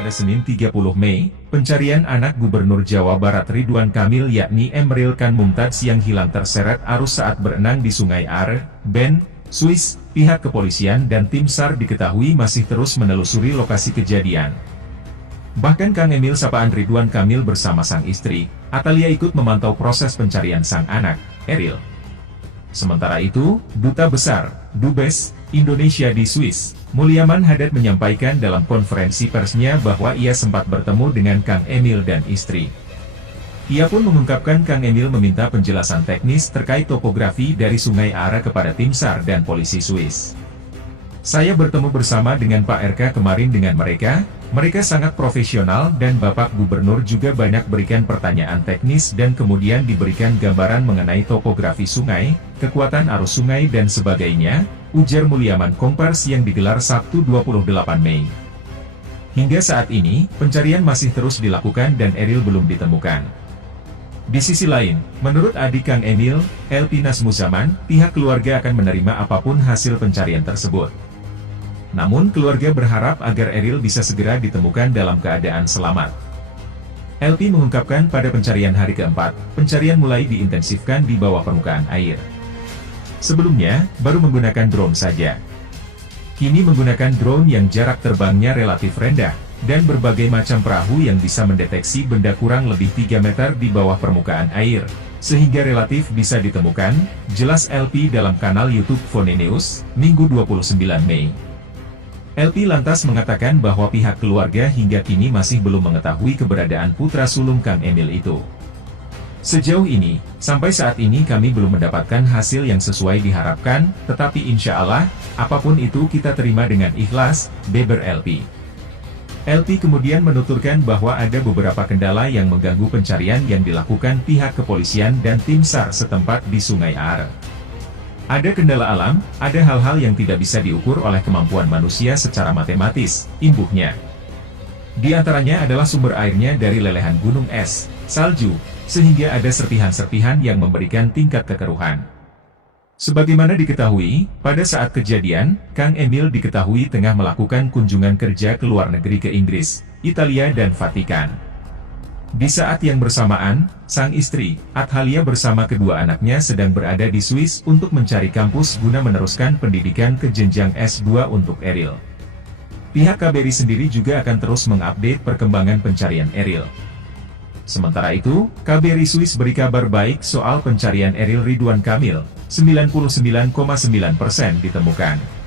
pada Senin 30 Mei, pencarian anak Gubernur Jawa Barat Ridwan Kamil yakni Emeril Khan Mumtaz yang hilang terseret arus saat berenang di Sungai Are, Bern, Swiss. Pihak kepolisian dan tim SAR diketahui masih terus menelusuri lokasi kejadian. Bahkan Kang Emil sapaan Ridwan Kamil bersama sang istri, Atalia ikut memantau proses pencarian sang anak, Eril. Sementara itu, Duta Besar, Dubes, Indonesia di Swiss, Mulyaman Hadad menyampaikan dalam konferensi persnya bahwa ia sempat bertemu dengan Kang Emil dan istri. Ia pun mengungkapkan Kang Emil meminta penjelasan teknis terkait topografi dari Sungai Are kepada tim SAR dan polisi Swiss. Saya bertemu bersama dengan Pak RK kemarin dengan mereka sangat profesional dan Bapak Gubernur juga banyak berikan pertanyaan teknis dan kemudian diberikan gambaran mengenai topografi sungai, kekuatan arus sungai dan sebagainya, ujar Mulyaman Kompers yang digelar Sabtu 28 Mei. Hingga saat ini, pencarian masih terus dilakukan dan Eril belum ditemukan. Di sisi lain, menurut adik Kang Emil, Elpinas Muzaman, pihak keluarga akan menerima apapun hasil pencarian tersebut. Namun keluarga berharap agar Eril bisa segera ditemukan dalam keadaan selamat. LP mengungkapkan pada pencarian hari keempat, pencarian mulai diintensifkan di bawah permukaan air. Sebelumnya, baru menggunakan drone saja. Kini menggunakan drone yang jarak terbangnya relatif rendah, dan berbagai macam perahu yang bisa mendeteksi benda kurang lebih 3 meter di bawah permukaan air, sehingga relatif bisa ditemukan, jelas LP dalam kanal YouTube Fone News, Minggu 29 Mei. LP lantas mengatakan bahwa pihak keluarga hingga kini masih belum mengetahui keberadaan putra sulung Kang Emil itu. Sejauh ini, sampai saat ini kami belum mendapatkan hasil yang sesuai diharapkan, tetapi insya Allah, apapun itu kita terima dengan ikhlas, beber LP. LP kemudian menuturkan bahwa ada beberapa kendala yang mengganggu pencarian yang dilakukan pihak kepolisian dan tim SAR setempat di Sungai Are. Ada kendala alam, ada hal-hal yang tidak bisa diukur oleh kemampuan manusia secara matematis, imbuhnya. Di antaranya adalah sumber airnya dari lelehan gunung es, salju, sehingga ada serpihan-serpihan yang memberikan tingkat kekeruhan. Sebagaimana diketahui, pada saat kejadian, Kang Emil diketahui tengah melakukan kunjungan kerja ke luar negeri ke Inggris, Italia dan Vatikan. Di saat yang bersamaan, sang istri, Athalia bersama kedua anaknya sedang berada di Swiss untuk mencari kampus guna meneruskan pendidikan ke jenjang S2 untuk Eril. Pihak KBRI sendiri juga akan terus mengupdate perkembangan pencarian Eril. Sementara itu, KBRI Swiss beri kabar baik soal pencarian Eril Ridwan Kamil, 99,9% ditemukan.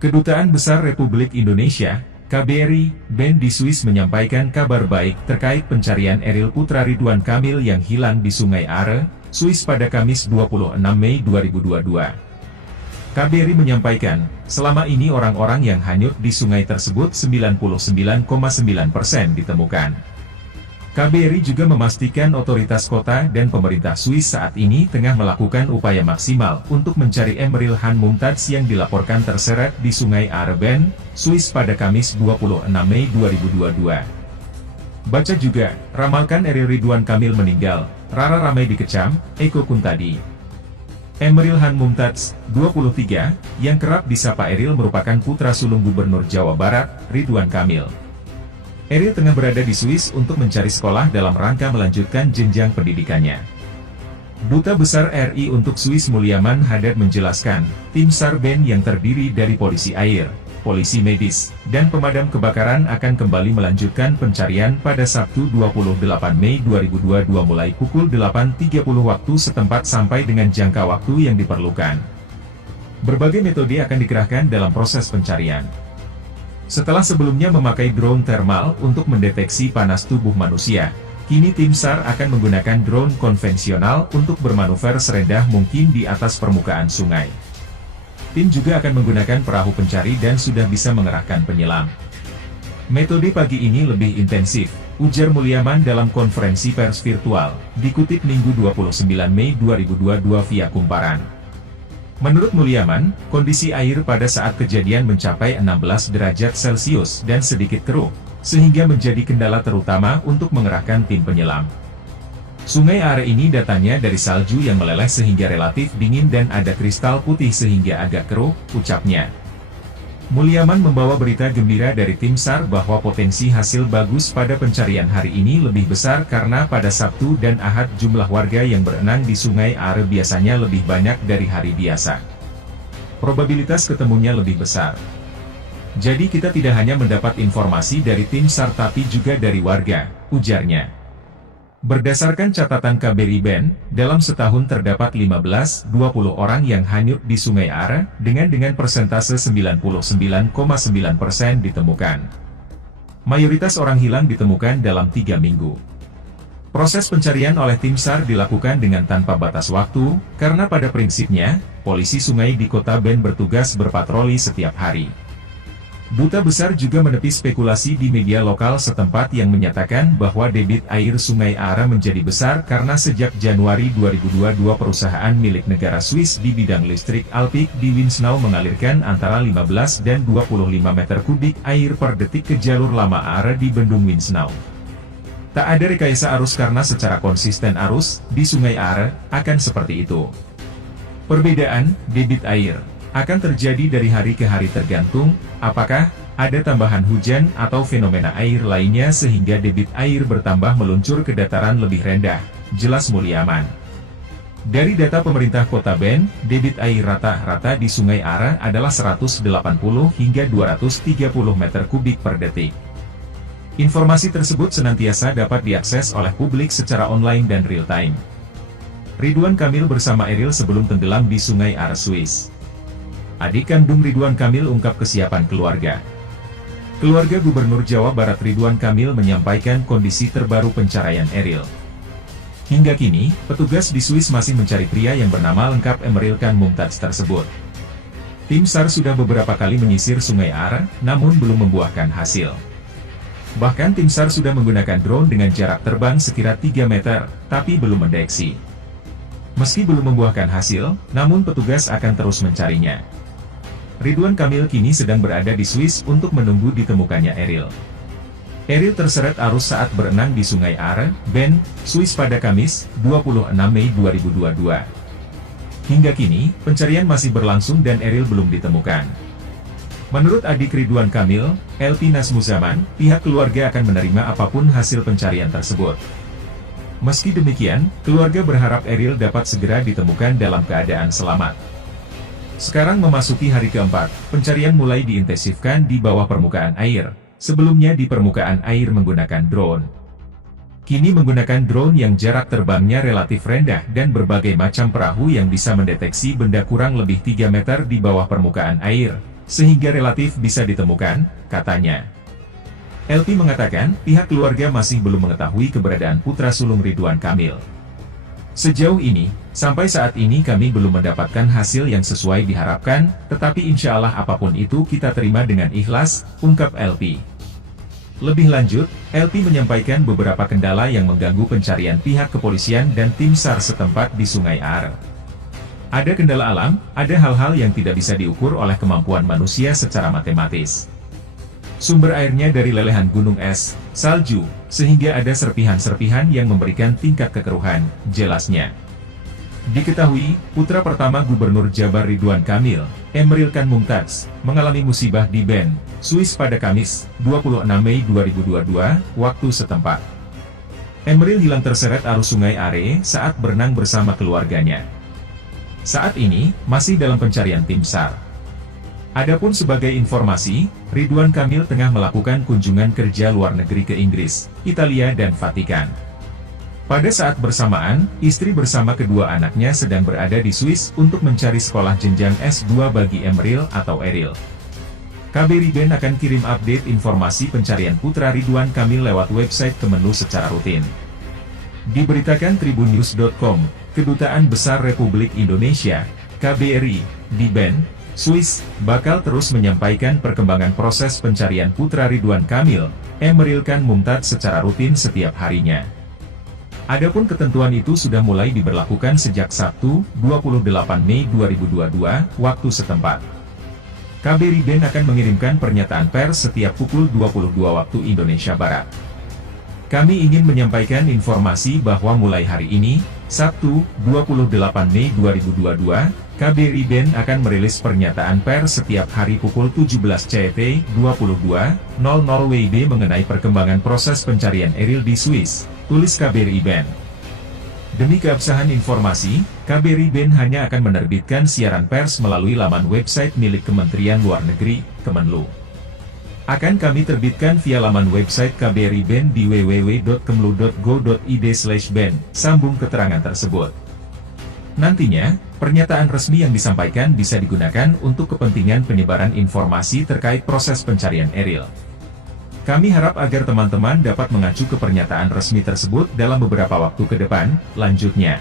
Kedutaan Besar Republik Indonesia, KBRI, Bern di Swiss menyampaikan kabar baik terkait pencarian Eril putra Ridwan Kamil yang hilang di Sungai Are, Swiss pada Kamis 26 Mei 2022. KBRI menyampaikan, selama ini orang-orang yang hanyut di sungai tersebut 99,9% ditemukan. KBRI juga memastikan otoritas kota dan pemerintah Swiss saat ini tengah melakukan upaya maksimal untuk mencari Emeril Khan Mumtaz yang dilaporkan terseret di Sungai Are Bern, Swiss pada Kamis 26 Mei 2022. Baca juga, ramalkan Eril Ridwan Kamil meninggal, Rara ramai dikecam, Eko Kuntadi. Emeril Khan Mumtaz, 23, yang kerap disapa Eril merupakan putra sulung Gubernur Jawa Barat, Ridwan Kamil. Eril tengah berada di Swiss untuk mencari sekolah dalam rangka melanjutkan jenjang pendidikannya. Duta Besar RI untuk Swiss Mulyaman Haddad menjelaskan, tim SAR BEN yang terdiri dari polisi air, polisi medis, dan pemadam kebakaran akan kembali melanjutkan pencarian pada Sabtu 28 Mei 2022 mulai pukul 8.30 waktu setempat sampai dengan jangka waktu yang diperlukan. Berbagai metode akan dikerahkan dalam proses pencarian. Setelah sebelumnya memakai drone thermal untuk mendeteksi panas tubuh manusia, kini tim SAR akan menggunakan drone konvensional untuk bermanuver serendah mungkin di atas permukaan sungai. Tim juga akan menggunakan perahu pencari dan sudah bisa mengerahkan penyelam. Metode pagi ini lebih intensif, ujar Mulyaman dalam konferensi pers virtual, dikutip Minggu 29 Mei 2022 via Kumparan. Menurut Mulyaman, kondisi air pada saat kejadian mencapai 16 derajat Celcius dan sedikit keruh, sehingga menjadi kendala terutama untuk mengerahkan tim penyelam. Sungai Are ini datangnya dari salju yang meleleh sehingga relatif dingin dan ada kristal putih sehingga agak keruh, ucapnya. Mulyaman membawa berita gembira dari tim SAR bahwa potensi hasil bagus pada pencarian hari ini lebih besar karena pada Sabtu dan Ahad jumlah warga yang berenang di Sungai Are biasanya lebih banyak dari hari biasa. Probabilitas ketemunya lebih besar. Jadi kita tidak hanya mendapat informasi dari tim SAR tapi juga dari warga, ujarnya. Berdasarkan catatan KBRI BEN, dalam setahun terdapat 15-20 orang yang hanyut di Sungai Are, dengan persentase 99,9% ditemukan. Mayoritas orang hilang ditemukan dalam 3 minggu. Proses pencarian oleh tim SAR dilakukan dengan tanpa batas waktu, karena pada prinsipnya, polisi sungai di kota BEN bertugas berpatroli setiap hari. Duta Besar juga menepi spekulasi di media lokal setempat yang menyatakan bahwa debit air Sungai Are menjadi besar karena sejak Januari 2022 perusahaan milik negara Swiss di bidang listrik Alpiq di Winsnau mengalirkan antara 15 dan 25 meter kubik air per detik ke jalur lama Are di Bendung Winsnau. Tak ada rekayasa arus karena secara konsisten arus di Sungai Are akan seperti itu. Perbedaan debit air akan terjadi dari hari ke hari tergantung, apakah ada tambahan hujan atau fenomena air lainnya sehingga debit air bertambah meluncur ke dataran lebih rendah, jelas Mulyaman. Dari data pemerintah kota BEN, debit air rata-rata di Sungai Are adalah 180 hingga 230 meter kubik per detik. Informasi tersebut senantiasa dapat diakses oleh publik secara online dan real-time. Ridwan Kamil bersama Eril sebelum tenggelam di Sungai Are Swiss. Adik kandung Ridwan Kamil ungkap kesiapan keluarga. Keluarga Gubernur Jawa Barat Ridwan Kamil menyampaikan kondisi terbaru pencarian Eril. Hingga kini, petugas di Swiss masih mencari pria yang bernama lengkap Emril Khan Mumtaz tersebut. Tim SAR sudah beberapa kali menyisir Sungai Are, namun belum membuahkan hasil. Bahkan tim SAR sudah menggunakan drone dengan jarak terbang sekira 3 meter, tapi belum mendeteksi. Meski belum membuahkan hasil, namun petugas akan terus mencarinya. Ridwan Kamil kini sedang berada di Swiss untuk menunggu ditemukannya Eril. Eril terseret arus saat berenang di Sungai Are, BEN, Swiss pada Kamis, 26 Mei 2022. Hingga kini, pencarian masih berlangsung dan Eril belum ditemukan. Menurut adik Ridwan Kamil, LP Nasmuzaman, pihak keluarga akan menerima apapun hasil pencarian tersebut. Meski demikian, keluarga berharap Eril dapat segera ditemukan dalam keadaan selamat. Sekarang memasuki hari keempat, pencarian mulai diintensifkan di bawah permukaan air, sebelumnya di permukaan air menggunakan drone. Kini menggunakan drone yang jarak terbangnya relatif rendah dan berbagai macam perahu yang bisa mendeteksi benda kurang lebih 3 meter di bawah permukaan air, sehingga relatif bisa ditemukan, katanya. LP mengatakan, pihak keluarga masih belum mengetahui keberadaan putra sulung Ridwan Kamil. Sejauh ini, sampai saat ini kami belum mendapatkan hasil yang sesuai diharapkan, tetapi insya Allah apapun itu kita terima dengan ikhlas, ungkap LP. Lebih lanjut, LP menyampaikan beberapa kendala yang mengganggu pencarian pihak kepolisian dan tim SAR setempat di Sungai Are. Ada kendala alam, ada hal-hal yang tidak bisa diukur oleh kemampuan manusia secara matematis. Sumber airnya dari lelehan gunung es, salju, sehingga ada serpihan-serpihan yang memberikan tingkat kekeruhan, jelasnya. Diketahui, putra pertama Gubernur Jabar Ridwan Kamil, Emril Khan Mumtaz, mengalami musibah di BEN, Swiss pada Kamis, 26 Mei 2022, waktu setempat. Emeril hilang terseret arus Sungai Are saat berenang bersama keluarganya. Saat ini, masih dalam pencarian tim SAR. Adapun sebagai informasi, Ridwan Kamil tengah melakukan kunjungan kerja luar negeri ke Inggris, Italia dan Vatikan. Pada saat bersamaan, istri bersama kedua anaknya sedang berada di Swiss untuk mencari sekolah jenjang S2 bagi Emeril atau Eril. KBRI BEN akan kirim update informasi pencarian putra Ridwan Kamil lewat website Kemenlu secara rutin. Diberitakan tribunnews.com, Kedutaan Besar Republik Indonesia, KBRI, di BEN, Swiss, bakal terus menyampaikan perkembangan proses pencarian putra Ridwan Kamil, Emeril Khan Mumtaz secara rutin setiap harinya. Adapun ketentuan itu sudah mulai diberlakukan sejak Sabtu, 28 Mei 2022, waktu setempat. KBRI BEN akan mengirimkan pernyataan pers setiap pukul 22 waktu Indonesia Barat. Kami ingin menyampaikan informasi bahwa mulai hari ini, Sabtu, 28 Mei 2022, KBRI BEN akan merilis pernyataan pers setiap hari pukul 17 CT 22.00 WIB mengenai perkembangan proses pencarian Eril di Swiss, tulis KBRI BEN. Demi keabsahan informasi, KBRI BEN hanya akan menerbitkan siaran pers melalui laman website milik Kementerian Luar Negeri, Kemenlu. Akan kami terbitkan via laman website KBRI BEN di www.kemlu.go.id/ben, sambung keterangan tersebut. Nantinya, pernyataan resmi yang disampaikan bisa digunakan untuk kepentingan penyebaran informasi terkait proses pencarian Eril. Kami harap agar teman-teman dapat mengacu ke pernyataan resmi tersebut dalam beberapa waktu ke depan, lanjutnya.